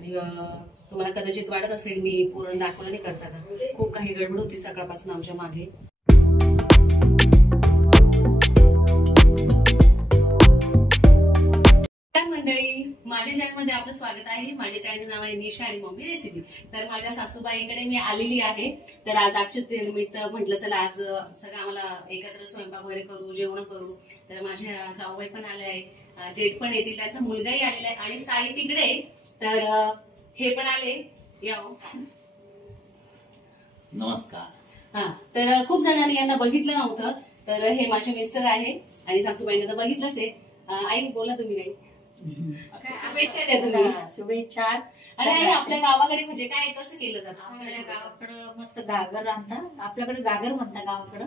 आणि तुम्हाला कदाचित वाटत असेल मी पुरण दाखवलं नाही करताना, खूप काही गडबड होती सकाळपासून आमच्या मागे. मंडळी, माझ्या चॅनल मध्ये आपलं स्वागत आहे. माझ्या चॅनल नाव आहे निशा आणि मम्मी रेसिपी. तर माझ्या सासूबाईकडे मी आलेली आहे. तर आज अक्षय निमित्त म्हटलं चला आज सगळं आम्हाला एकत्र स्वयंपाक वगैरे करू, जेवण करू. तर माझ्या जाऊबाई पण आले आहे, जेठ पण येतील, त्यांचा मुलगाही आलेला आहे आणि साई तिकडे. तर हे पण आले. या नमस्कार. हा, तर खूप जणांनी यांना बघितलं नव्हतं. तर हे माझे मिस्टर आहे आणि सासूबाईंना तर बघितलंच आहे. आई बोला तुम्ही काही शुभेच्छा द्या तुम्ही. शुभेच्छा. आणि आई आपल्या गावाकडे म्हणजे काय कसं केलं जातं? आपल्या गावाकडं मस्त घागर आणता, आपल्याकडे घागर म्हणता गावाकडं.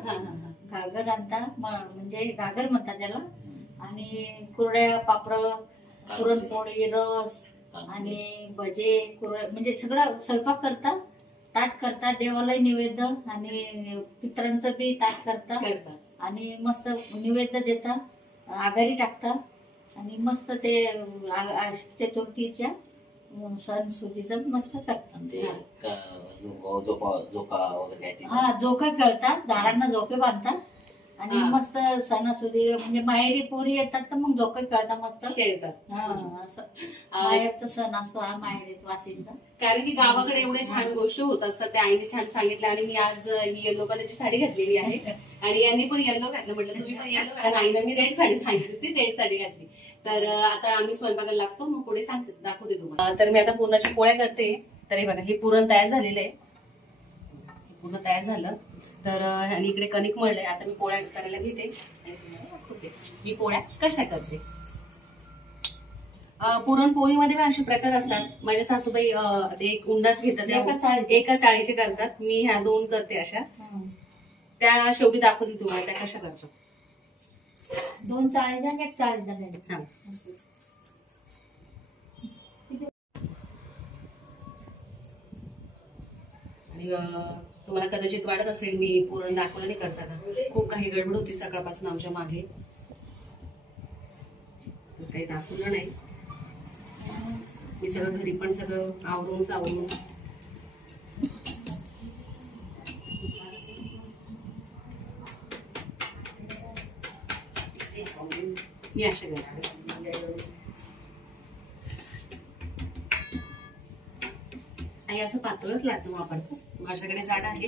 घागर आणता म्हणजे घागर म्हणतात त्याला. आणि कुरड्या, पापड, पुरणपोळी, रस आणि भजे, म्हणजे सगळं स्वयंपाक करता, ताट करता, देवाला नैवेद्य आणि पितरांचं बी ताट करता आणि मस्त नैवेद्य देता, आघारी टाकता आणि मस्त ते चतुर्थीच्या सण सुदीचं मस्त करतात. हा, झोका खेळतात, झाडांना झोके बांधतात आणि मस्त सणासुदी म्हणजे माहेरी पोरी येतात तर मग झोके खेळतात, मस्त खेळतात. माहेरचा सण असतो हा, माहेरी वाशींचा. कारण की गावाकडे एवढ्या छान गोष्टी होत असतात, त्या आईने छान सांगितलं. आणि मी आज ही येलो कलरची साडी घातलेली आहे आणि यांनी पण येलो घातलं. म्हटलं तुम्ही पण येलो घाला. आईने मी रेड साडी सांगितली होती, रेड साडी घातली. तर आता आम्ही स्वयंपाकाला लागतो, मग पुढे सांगते, दाखवते तुम्हाला. तर मी आता पुरणाच्या पोळ्या करते. तर हे बघा, हे पुरण तयार झालेलं आहे, पूर्ण तयार झालं. तर आणि इकडे कणिक मळलंय. आता मी पोळ्या करायला घेते. मी पोळ्या कशा करते. पुरणपोळीमध्ये पण असे प्रकार असतात. माझ्या सासूबाई एक उंडाच घेतात, एका चाळीचे करतात. मी ह्या दोन करते अशा. त्या शेवटी दाखवते तुम्हाला त्या कशा करतात. 2 चाळीच्या आणि 1 चाळीचा. आणि तुम्हाला कदाचित वाटत असेल मी पुरण दाखवलं नाही करताना, खूप काही गडबड होती सकाळपासून आमच्या मागे, काही दाखवलं नाही. मी सगळं घरी पण सगळं आवरून मी अशा करते. आणि असं पातळच लाटतो आपण. माझ्याकडे जाड आहे.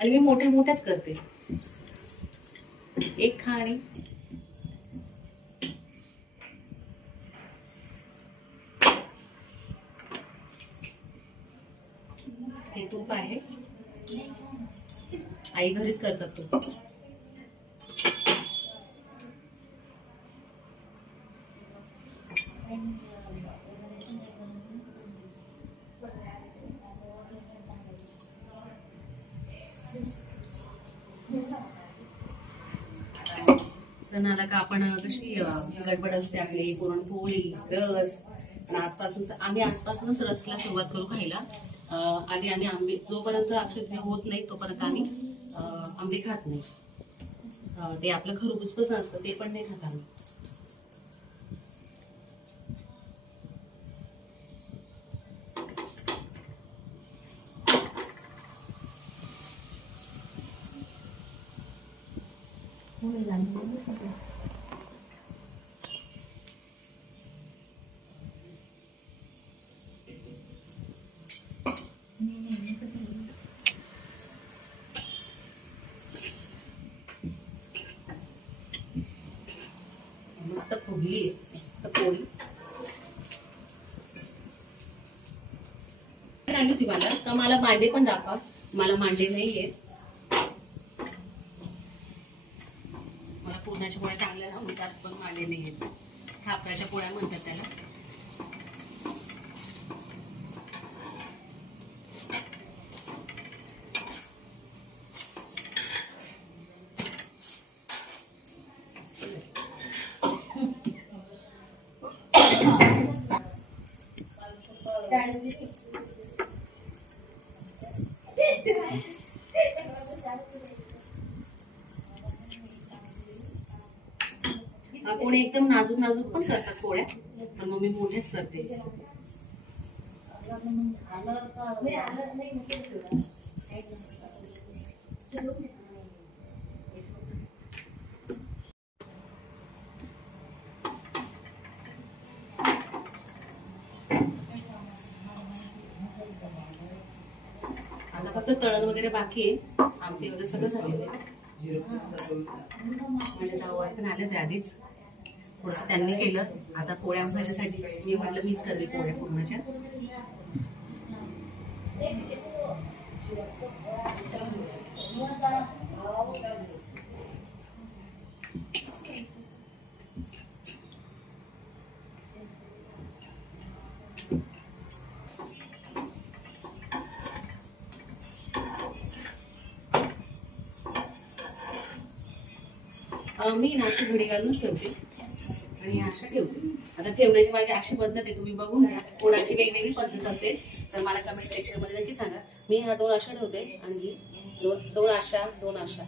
आणि मी मोठ्या मोठ्याच करते. एक खा आणि हे तूप आहे, आई घरीच करतात तूप. सण आला का आपण कशी गडबड असते आपली, पुरणपोळी, रस. आम्ही आजपासूनच रसला सुरुवात करू खायला. आधी आम्ही आंबे, जोपर्यंत अक्षय होत नाही तोपर्यंत आम्ही आंबे खात नाही. ते आपलं खरबूज कसं असतं ते पण नाही खात आम्ही. मस्त फुगली, मस्त पोळी सांगितली होती मला का मला मांडे पण दाखवा. मला मांडे नाहीये. मला पुरणाच्या पोळ्या चांगल्या होतात पण मांडे नाहीयेत. खापराच्या पोळ्या म्हणतात त्याला. कोणी एकदम नाजूक नाजूक पण करतात पोळ्या, पण मग मी मोठेच करते. आता फक्त तळण वगैरे बाकी आहे, आमटी वगैरे सगळं झालेलं आहे. माझ्या जाऊबाई पण आल्या त्या आधीच, थोडस त्यांनी केलं. आता पोळ्या भाज्यासाठी मी म्हटलं मीच करते पोळ्या पूर्णाच्या. मी नाची घडी घालूनच ठेवते आणि अशा ठेवते. आता ठेवण्याची माझी अशी पद्धत आहे, तुम्ही बघून घ्या. कोणाची वेगवेगळी पद्धत असेल तर मला कमेंट सेक्शन मध्ये नक्की सांगा. मी ह्या 2 अशा ठेवते आणि 2 अशा 2 अशा.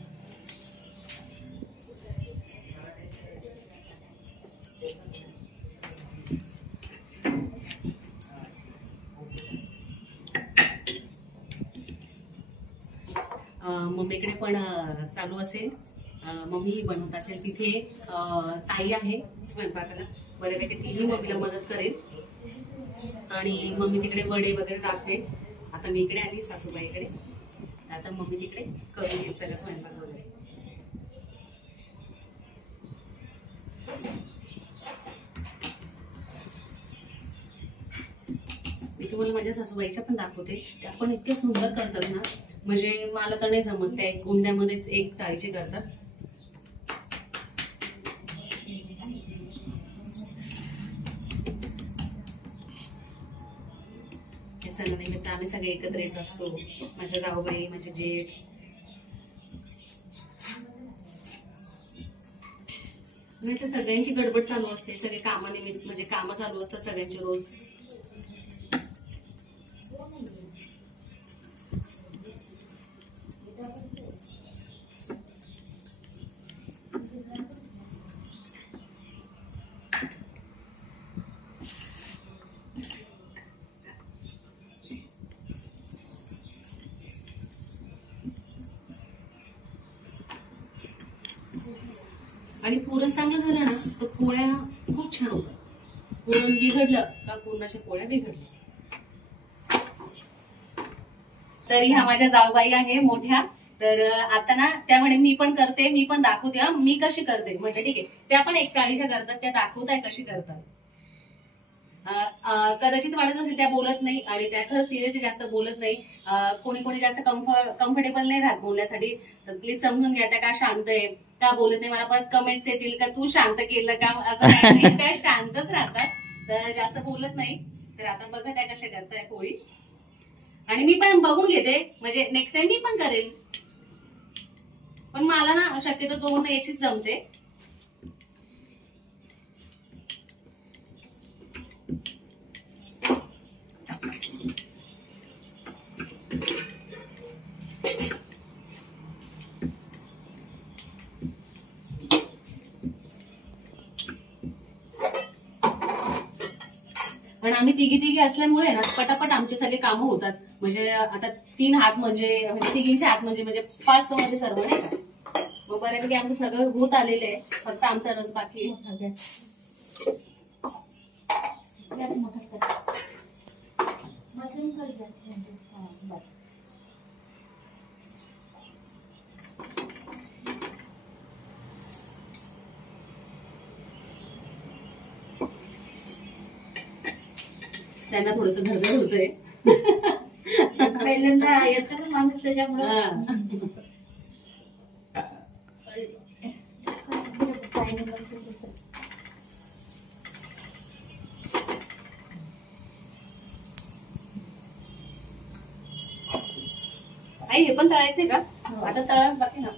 मम्मीकडे पण चालू असेल, मम्मी ही बनवत असेल. तिथे ताई आहे स्वयंपाकाला बऱ्यापैकी, तीही मम्मीला मदत करेल. आणि मम्मी तिकडे वडे वगैरे दाखवेल. आता मी इकडे आली सासूबाईकडे, आता मम्मी तिकडे करून घेईल सगळं स्वयंपाक वगैरे. मी तुम्हाला माझ्या सासूबाईच्या पण दाखवते, त्या पण इतके सुंदर करतात ना, म्हणजे मला तर नाही जमत. त्या एक उंड्यामध्येच एक चाळीचे करतात. सणानिमित्त आम्ही सगळे एकत्र येत असतो, माझ्या जाऊबाई, माझे जेठ. म्हणजे सगळ्यांची गडबड चालू असते, सगळे कामानिमित्त म्हणजे कामं चालू असतात सगळ्यांचे रोज. आणि पुरण चांगलं झालं ना तर पोळ्या खूप छान होतात. पुरण बिघडलं का पुरणाच्या पोळ्या बिघडल्या. तर ह्या माझ्या जाऊबाई आहे मोठ्या. तर आता ना त्यामुळे मी पण करते, मी पण दाखवते मी कशी करते. म्हणजे ठीक आहे, त्या पण एक चाळीच्या करतात, त्या दाखवताय कशी करतात. कदाचित वाटत असेल त्या बोलत नाही, आणि त्या खरंच सिरियसली जास्त बोलत नाही. कोणी कोणी जास्त कम्फर्टेबल नाही राहत बोलण्यासाठी, तर प्लीज समजून घ्या त्या का शांत आहे, का बोलत नाही. मला परत कमेंट्स येतील का तू शांत केलं का, असं नाही. त्या शांतच राहतात, तर जास्त बोलत नाही. तर आता बघा त्या कशा करताय पोळी, आणि मी पण बघून घेते, म्हणजे नेक्स्ट टाइम मी पण करेन. पण मला ना शक्यतो 2 याचीच जमते. पण आम्ही तिघी असल्यामुळे ना पटापट आमचे सगळे कामं होतात. म्हणजे आता 3 हात म्हणजे तिघींचे हात म्हणजे फास्ट मध्ये सर्व नाही का. मग बऱ्यापैकी आमचं सगळं होत आलेलं आहे, फक्त आमचा रस बाकी आहे. त्यांना थोडस धडधड होतंय. पहिल्यांदा येतं ना माणूस त्याच्यामुळे. आई हे पण तळायचंय का आता? तळाच बाकी ना.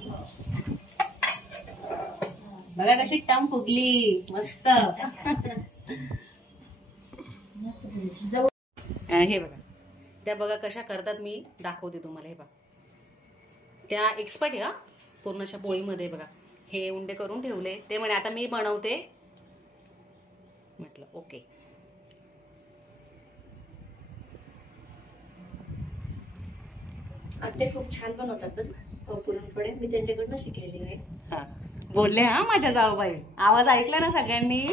बघा कशी टम फुगली मस्त. हे बघा त्या बघा कशा करतात, मी दाखवते तुम्हाला. हे बघा त्या एक्सपर्ट आहे पूर्ण अशा पोळीमध्ये. बघा हे उंडे करून ठेवले. ते म्हणे आता मी बनवते. म्हटलं ओके. ते खूप छान बनवतात पुरणपोळ्या. मी त्यांच्याकडनं शिकलेली आहे. हा बोलले माझ्या जाऊबाई. आवाज ऐकला ना सगळ्यांनी.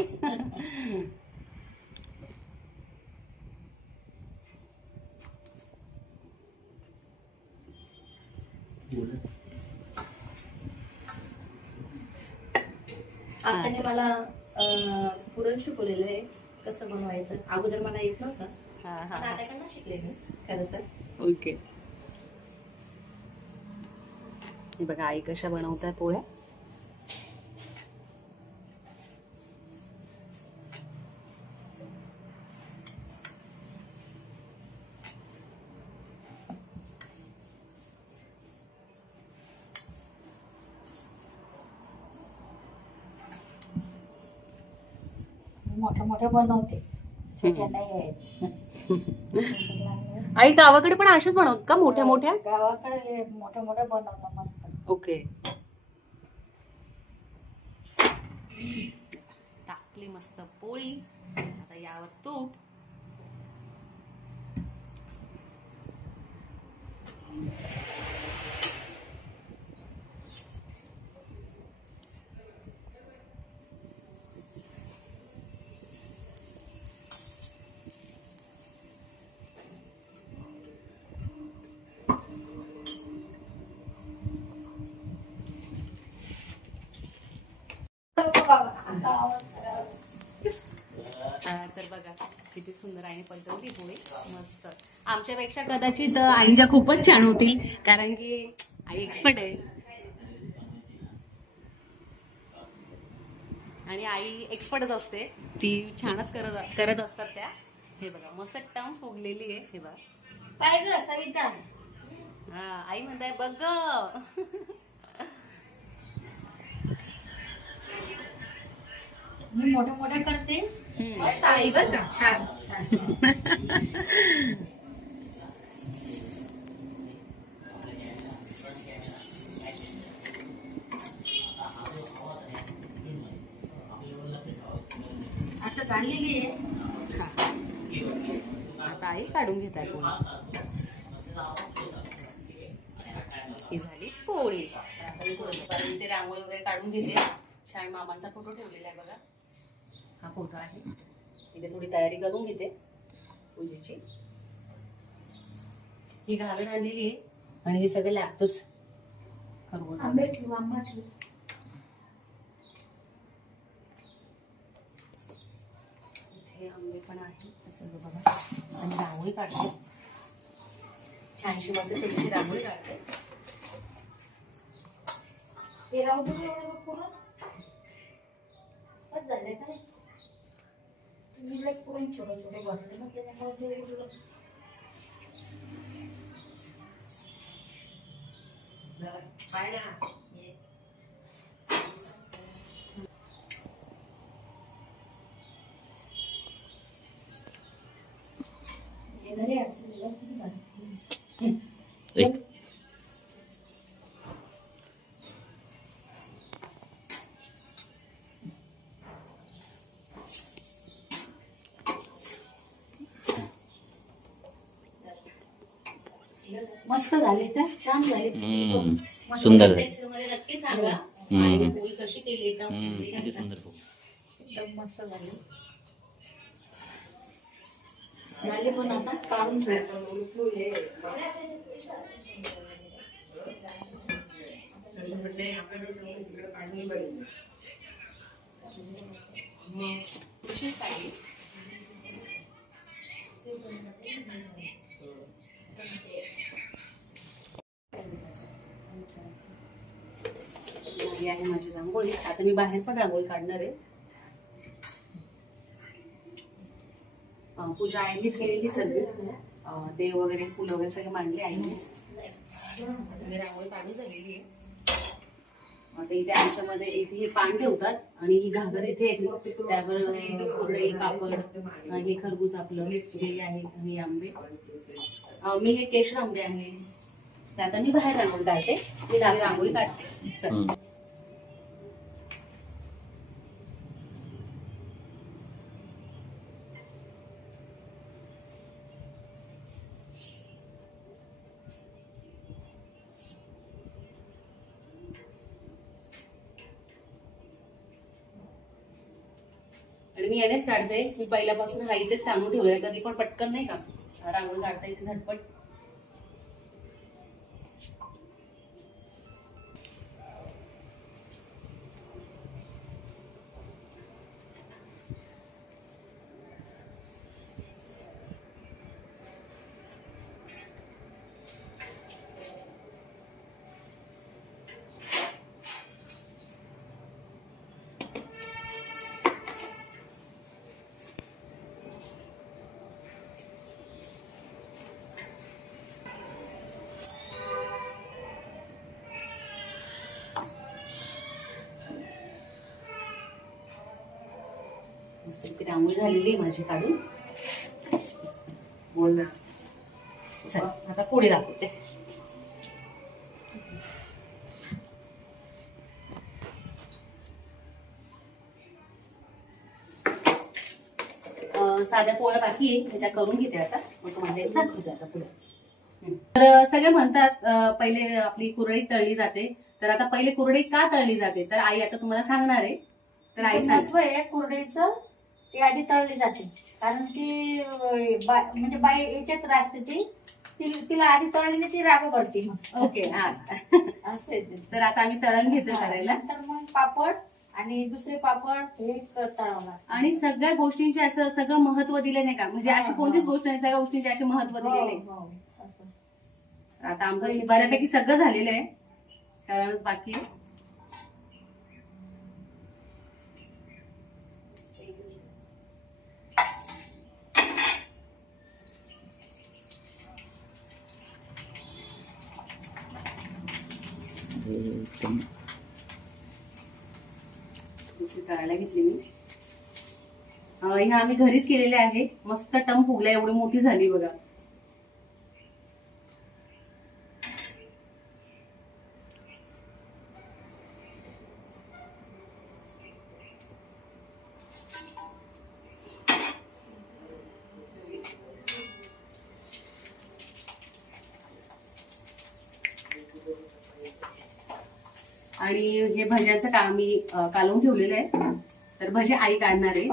आत्याने मला पुरण शिकवलेलं आहे कसं बनवायचं. अगोदर मला येत नव्हतं, पण आत्याकडनं शिकले मी खरं तर. ओके. हे बघा आई कशा बनवताय पोळ्या. मोठ्या मोठ्या बनवते, छोट्या नाही आहेत. आई गावाकडे पण अशाच बनवत का मोठ्या मोठ्या? गावाकडे मोठ्या मोठ्या बनवतात मस्त. ओके. टाकली मस्त पोळी. आता यावर तूप. तर बघा किती सुंदर आहे पलटवली पोळी मस्त. आमच्यापेक्षा कदाचित आईच्या खूपच छान होतील, कारण की आई एक्सपर्ट आहे आणि आई एक्सपर्टच असते. ती छानच करत असतात त्या. हे बघा मस्त टम फुगलेली आहे. हे बघा काय ग सविता. हा आई म्हणताय बघ. मी मोठ्या मोठ्या करते. मस्त आई बरं का. छान. आता झालेली आहे. आता आई काढून घेत आहे पोळी. ही झाली पोळी. आता ते रांगोळी वगैरे काढून घेते. छान मामांचा फोटो ठेवलेला आहे बघा. हा फोटो आहे. इथे थोडी तयारी करून घेते पूजेची. ही घागर आणलेली आहे आणि हे सगळं लागतोच. आंबे ठेव, आंबा ठेव. इथे आंबे पण आहे सगळं बघा. आणि रांगोळी काढते. छानशी मस्त छोटीशी रांगोळी काढते. हे राहू दे पुरण. बस झाले काय. मी पुरण छोटं छोटं भरले ना, त्याच्यामुळे मस्त झाले का. छान झाले. सुंदर झाले. नक्की सांगा पोळी कशी केली. किती सुंदर. एकदम मस्त झाले. झाले पण आता काढून ठेवले. आहे माझी रांगोळी. आता मी बाहेर पण रांगोळी काढणार आहे. पूजा आईनीच केलेली सगळी. देव वगैरे फुल वगैरे सगळे मांडले आईनीच. मी रांगोळी काढून झालेली आहे. आता इथे आमच्यामध्ये इथे हे पान ठेवतात आणि ही घागर इथे येते, त्यावर कुरडई, पापड, हे खरबूज आपलं जे आहे, हे आंबे, मी हे केशर आंबे आहे. तर आता मी बाहेर रांगोळी काढते, मी रांगोळी काढते. चल. आणि मी यानेच काढते. मी पहिल्यापासून हा इथेच सांगून ठेवलंय, कधी पण पटकन नाही का रांगोळी काढता येते झटपट. मस्त रांगोळी झालेली आहे माझी काढून. बोल ना. चल आता पोळी दाखवते. साध्या पोळ्या बाकी आहे, त्या करून घेते आता, मग तुम्हाला दाखवते आता पुढे. तर सगळे म्हणतात पहिले आपली कुरडई तळली जाते, तर आता पहिले कुरडई का तळली जाते, तर आई आता तुम्हाला सांगणार आहे. तर आई महत्व आहे कुरडईचं, ती आधी तळली जाते कारण ती म्हणजे बाई याच्यात राहते, तिला आधी तळली ती राग पडते. ओके, हा असं. तर आता आम्ही तळण घेतो करायला. तर मग पापड आणि दुसरे पापड हे तळवणार. आणि सगळ्या गोष्टींचे असं सगळं महत्व दिले नाही का, म्हणजे अशी कोणतीच गोष्ट नाही, सगळ्या गोष्टींचे असे महत्व दिलेले. आता आमचं बऱ्यापैकी सगळं झालेलं आहे, तळणच बाकी आहे. दुसरी तळायला घेतली मी. ह्या आम्ही घरीच केलेले आहे. मस्त टम फुगल्या, एवढी मोठी झाली बघा. आणि हे भज्याचं का मी कालवून ठेवलेलं आहे, तर भजी आई काढणार आहे.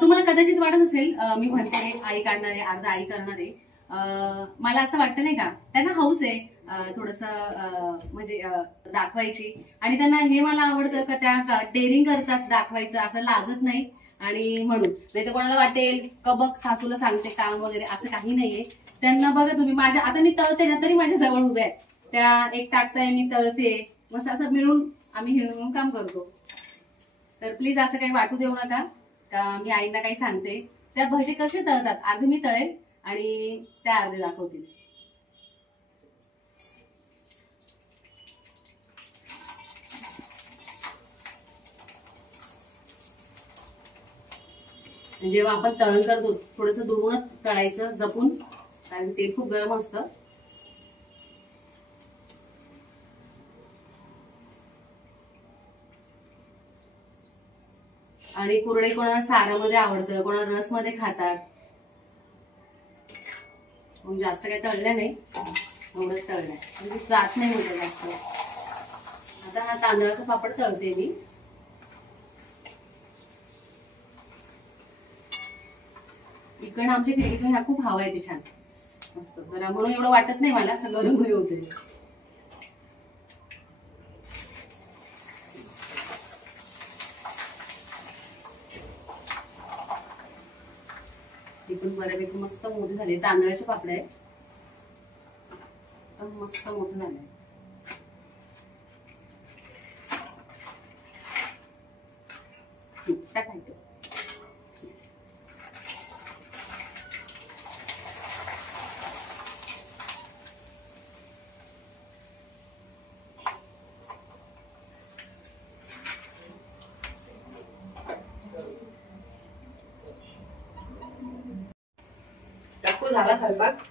तुम्हाला कदाचित वाटत असेल मी म्हणते आई काढणार आहे, अर्धा आई करणार आहे. मला असं वाटतं नाही का, त्यांना हौस आहे थोडस म्हणजे दाखवायची, आणि त्यांना हे मला आवडतं का त्या डेअरिंग करतात दाखवायचं, असं लाजत नाही. आणि म्हणून नाही तर कोणाला वाटेल का बघ सासूला सांगते काम वगैरे, असं काही नाहीये. त्यांना बघा तुम्ही, माझ्या आता मी तळते ना तरी माझ्या जवळ उभ्या आहे त्या, एक टाकताय मी तळते, मस्त असं मिळून आम्ही मिळून काम करतो. तर प्लीज असं काही वाटू देऊ नका का मी आईंना काही सांगते. त्या भजे कसे तळतात, अर्धे मी तळेल आणि त्या अर्धे दाखवतील. जेव्हा आपण तळण करतो थोडस दुरूनच तळायचं, जपून, कारण तेल खूप गरम असतं. आणि कुरडई कोणाला सारामध्ये आवडतं, कोणाला रस मध्ये खातात. जास्त काही तळल्या नाही, एवढंच तळलंय, म्हणजे जात नाही होतं जास्त. आता हा तांदळाचा पापड तळते मी. इकडनं आमच्या खिडकीतून ह्या खूप हवा येते छान मस्त, जरा म्हणून एवढं वाटत नाही मला, असं गरम होते. पण बऱ्यापैकी मस्त मोठे झाले, तांदळाचे पापड आहे, मस्त मोठं झालंय. टाकायचं. झाला स्वयंपाक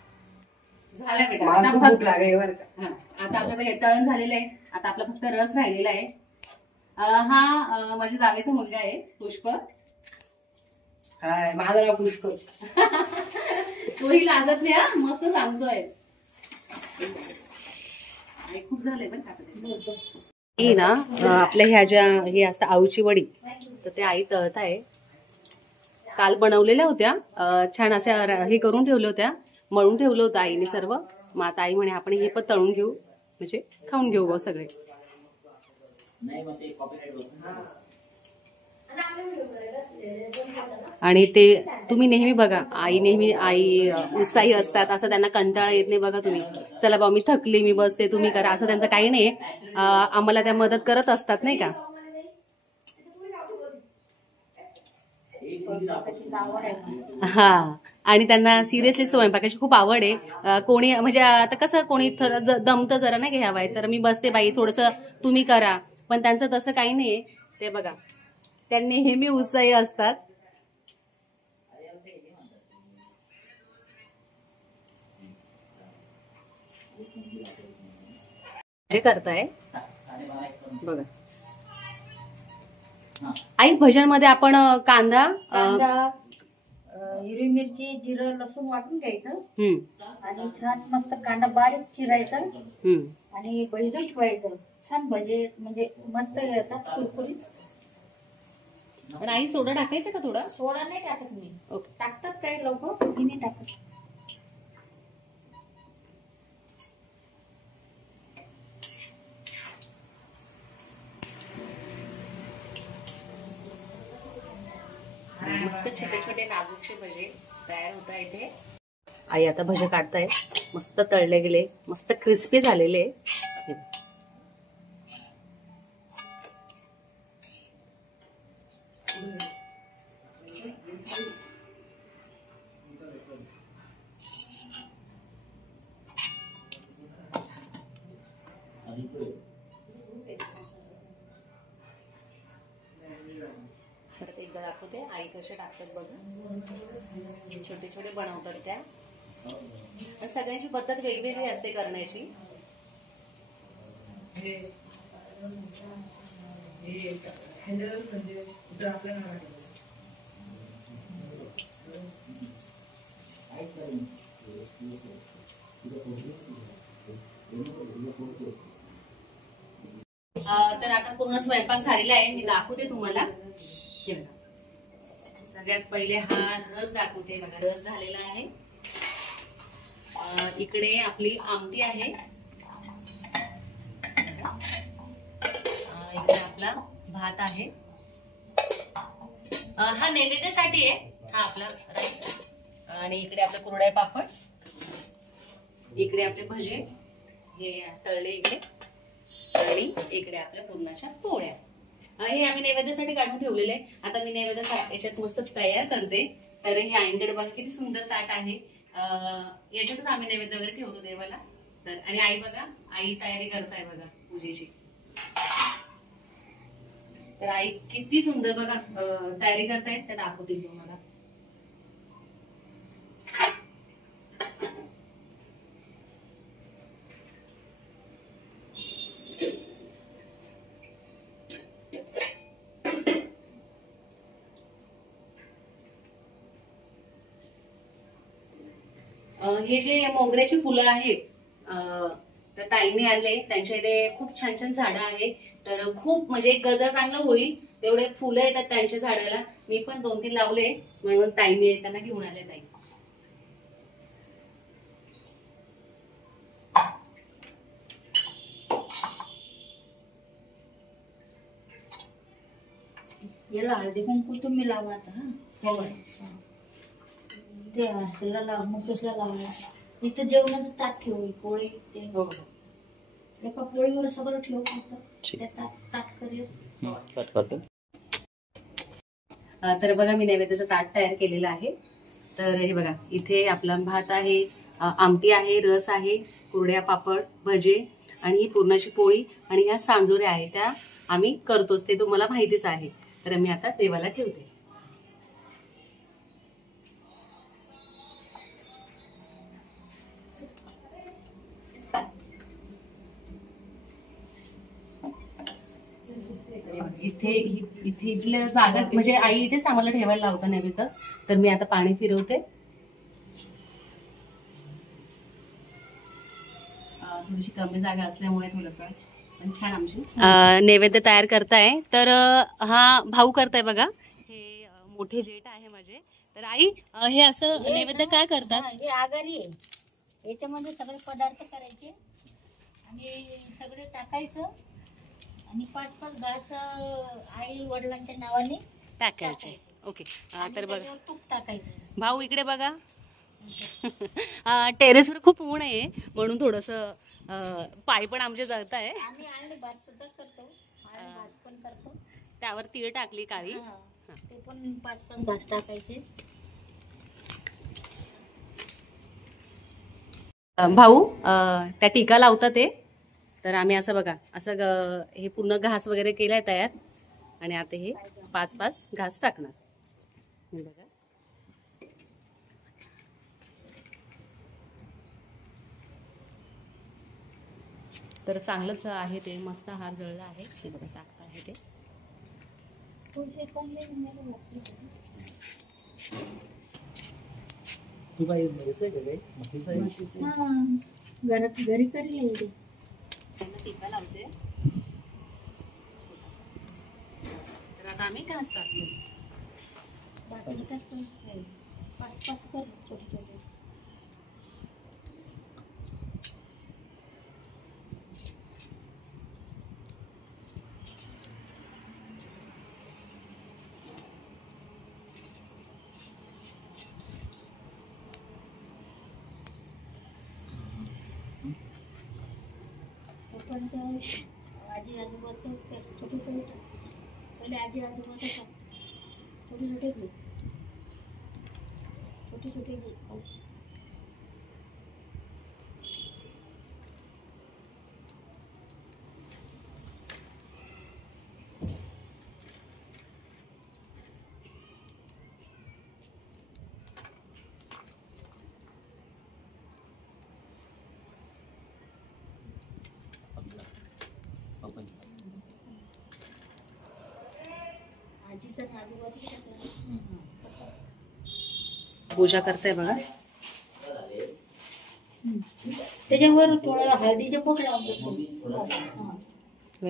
झाला बेटा. मला आता खूप फक्त भूक लागली बरं का. आता आपलं हे तळण झालेलं आहे. आता आपला फक्त रस राहिलेला आहे. हा माझ्या जावेचा मुलगा आहे पुष्प. हाय, माझं नाव पुष्प. तोही लाजत नाही हा, मस्त सांगतोय. खूप झालंय पण ही ना आपल्या ह्या ज्या हे असतं आऊची वडी, तर ते आई तळत आहे. काल बनवलेल्या होत्या, छान अशा हे करून ठेवल्या होत्या, मळून ठेवलं होतं आईने सर्व. मग आता आई म्हणे आपण हे पण तळून घेऊ, म्हणजे खाऊन घेऊ बा सगळे. आणि ते तुम्ही नेहमी बघा, आई उत्साही असतात, असं त्यांना कंटाळा येत नाही बघा तुम्ही. चला बा मी थकली, मी बसते, तुम्ही करा, असं त्यांचं काही नाही. आम्हाला त्या मदत करत असतात नाही का. हा, आणि त्यांना सिरियसली स्वयंपाकाची खूप आवड आहे. कोणी म्हणजे आता कसं कोणी दमतं जरा नाही घ्यावाय, तर मी बसते बाई थोडंसं तुम्ही करा, पण त्यांचं तसं काही नाही. ते बघा, त्या नेहमी उत्साही असतात. जे करताय बघा आई, भजन मध्ये आपण कांदा, हिरवी मिरची, जिरं, लसूण वाटून घ्यायचं आणि छान मस्त कांदा बारीक चिरायचा आणि भजी ठेवायचं. छान भजे म्हणजे मस्त येतात कुरकुरीत. आणि आई सोडा टाकायचं का थोडा? सोडा नाही टाकत मी. ओके. टाकतात काही लोक, मी नाही टाकत. मस्त छोटे छोटे नाजूकशे भजे तयार होत आहे इथे. आई आता भजे काढताय, मस्त तळले गेले, मस्त क्रिस्पी झालेले. परत एकदा दाखवते आई कशा टाकतात बघा. छोटे छोटे बनवतात त्या. सगळ्यांची पद्धत वेगवेगळी असते करण्याची. तर आता पूर्ण स्वयंपाक झालेला आहे, मी दाखवते तुम्हाला. सगळ्यात पहिले हा रस दाखवते बघा. रस झालेला आहे. इकडे आपली आमटी आहे. इकडे आपला भात आहे. हा नैवेद्यासाठी आहे, हा आपला राईस. आणि इकडे आपले कुरडया पापड, इकडे आपले भजे हे तळले इकडे, आणि इकडे आपल्या पुरणाच्या पोळ्या. हे आम्ही नैवेद्यासाठी काढून ठेवलेले आहे. आता मी नैवेद्य याच्यात मस्त तयार करते. तर हे आईंकडे बघा किती सुंदर ताट आहे. याच्यातच आम्ही नैवेद्य वगैरे ठेवतो देवाला. तर आणि आई बघा, आई तयारी करताय बघा पूजेची. तर आई किती सुंदर बघा तयारी करतायत, त्या दाखवतील तुम्हाला. हे जे मोगऱ्याची फुलं आहेत, तर ताईने आणले. त्यांच्या इथे खूप छान छान झाडं आहे. तर खूप म्हणजे एक गजर चांगलं होईल तेवढे फुलं येतात त्यांच्या झाडाला. मी पण 2-3 लावले, म्हणून ताईने येताना घेऊन आले ताई. याला हळदी कुंकू तुम्ही लावा आता. ते हर्षला लाव, मुकेशला लावा. इथं जेवणाचं ताट ठेवू, पोळी ते एका पोळीवर सगळं ठेवू. ताट करतो. तर बघा मी नैवेद्याचं ताट तयार केलेलं आहे. तर हे बघा, इथे आपला भात आहे, आमटी आहे, रस आहे, कुरड्या पापड, भजे, आणि ही पुरणाची पोळी, आणि ह्या सांजोऱ्या आहे त्या आम्ही करतोच, ते तुम्हाला माहितीच आहे. तर मी आता देवाला ठेवते. इथल्या जागा म्हणजे आई इथेच आम्हाला ठेवायला लावता नैवेद्य. तर मी आता पाणी फिरवते. थोडीशी कमी जागा असल्यामुळे थोडस पण छान आमची नैवेद्य तयार करताय. तर हा भाऊ करताय बघा. हे मोठे जेठ आहे माझे. तर आई हे असं नैवेद्य काय करतात? हे आगारी आहे. याच्यामध्ये सगळे पदार्थ करायचे आणि सगळे टाकायचं आणि 5-5 घास आई वडिलांच्या नावाने टाकायचे. ओके. तर बघा तूप टाकायचं. भाऊ इकडे बघा. टेरेसवर खूप ऊन आहे म्हणून थोडस पाय पण आमचे जळत आहे. आम्ही आणि भात सुद्धा करतो आणि भात पण करतो. त्यावर तीळ टाकली काळी. ते पण 5-5 घास टाकायचे. भाऊ त्या टीका लावतात ते. तर आम्ही असं बघा असं हे पूर्ण घास वगैरे केलाय तयार आणि आता हे 5-5 घास टाकणार. बघा तर चांगलंच आहे ते. मस्त हार जळला आहे. हे बघा टाकता आहे ते. घरी करी टीका लावते. तर आता आम्ही घास टाकतो. 5-5 कर छोटे छोटे. आजी आजोबाचं छोटे छोटे पहिले आजी आजोबाचं छोटे छोटे घे छोटे छोटे घे. पूजा करताय बघा. त्याच्यावर थोडं हळदीचे पोट लावून.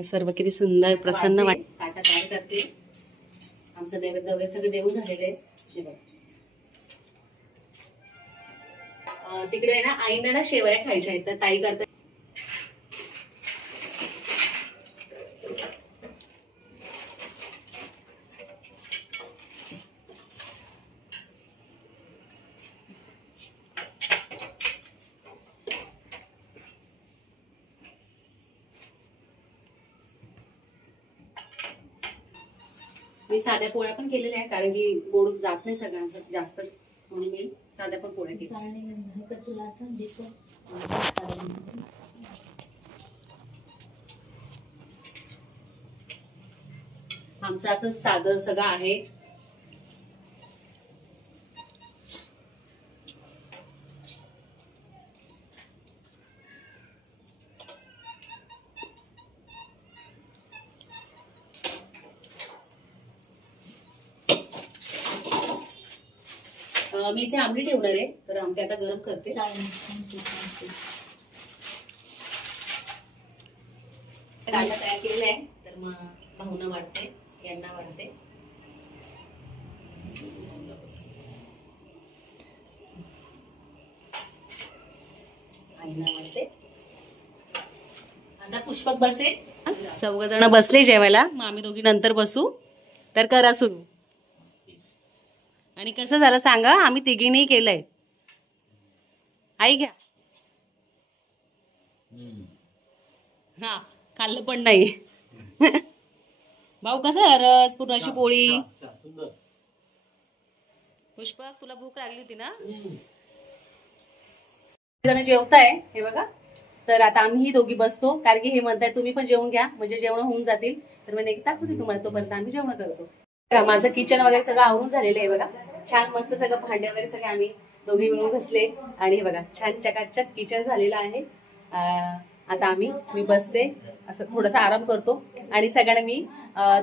सर्व किती सुंदर प्रसन्न वाटत. ताटा तयार करते. आमचं नैवेद्य वगैरे सगळं देऊन झालेलं आहे. तिकडे ना आईना ना शेवया खायच्या आहेत तर ताई करता. मी साध्या पोळ्या पण केलेल्या आहे कारण की गोड जात नाही सगळ्यांचं जास्त म्हणून मी साध्या पण पोळ्या केल्या. आमचं असं साधं सगळं आहे. मी इथे आंबली ठेवणार आहे तर आमटी आता गरम करते. ताटा तयार केलेला आहे तर मग भाऊना वाढते यांना वाढते. आईना वाढते. आता पुष्पक बसेल. 4 जण बसले जेवायला. मग आम्ही दोघी नंतर बसू. तर करा सुरू. आणि कसं झालं सांगा. आम्ही तिघींनी केलंय. आई घ्या. हा खाल्लं पण नाही. भाऊ कसं रस पुरणाची पोळी. पुष्पक तुला भूक लागली होती ना. जण जेवताय हे बघा. तर आता आम्ही दोघी बसतो कारण की हे म्हणताय तुम्ही पण जेवून घ्या म्हणजे जेवण होऊन जातील. तर मी एक दाखवते तुम्हाला. तोपर्यंत आम्ही जेवण करतो. माझं किचन वगैरे सगळं आवरून झालेलं आहे बघा. छान मस्त सगळं भांडे वगैरे सगळे आम्ही दोघी मिळून घासले आणि हे बघा छान चकाचक किचन झालेलं आहे. आता मी बसते, असं थोडासा आराम करतो आणि सगळ्यांना मी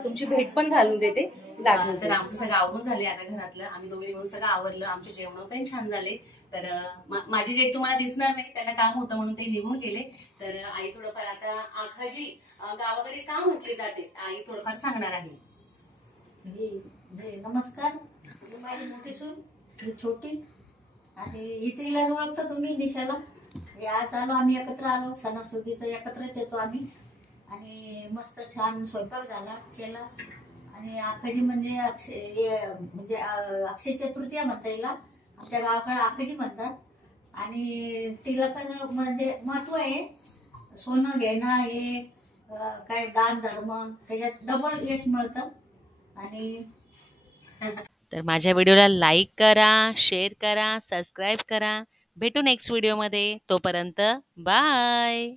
तुमची भेट पण घालून देते. तर आमचं सगळं आवरून झाले आता घरातलं, आम्ही दोघे मिळून सगळं आवरलं, आमचे जेवण पण छान झाले. तर माझे जेठ तुम्हाला दिसणार नाही, त्यांना काम होतं म्हणून ते निघून गेले. तर आई थोडंफार आता आखाजी गावाकडे का म्हटले जाते आई थोडंफार सांगणार आहे. नमस्कार, माझी मोठी सून, ही छोटी, आणि इथे हिला ओळखता तुम्ही दिशाला. आज आलो आम्ही, एकत्र आलो, सणासुदीचं एकत्रच येतो आम्ही. आणि मस्त छान स्वयंपाक झाला केला. आणि आखाजी म्हणजे अक्षय चतुर्थी म्हणता येईल, आमच्या गावाकडे आखाजी म्हणतात. आणि तिला कसं म्हणजे महत्व आहे, सोनं घेणं हे काय दान धर्म, त्याच्यात डबल यश मिळतं. आणि तर माझ्या व्हिडिओला लाईक करा, शेअर करा, सबस्क्राईब करा. भेटू नेक्स्ट व्हिडिओमध्ये. तोपर्यंत बाय.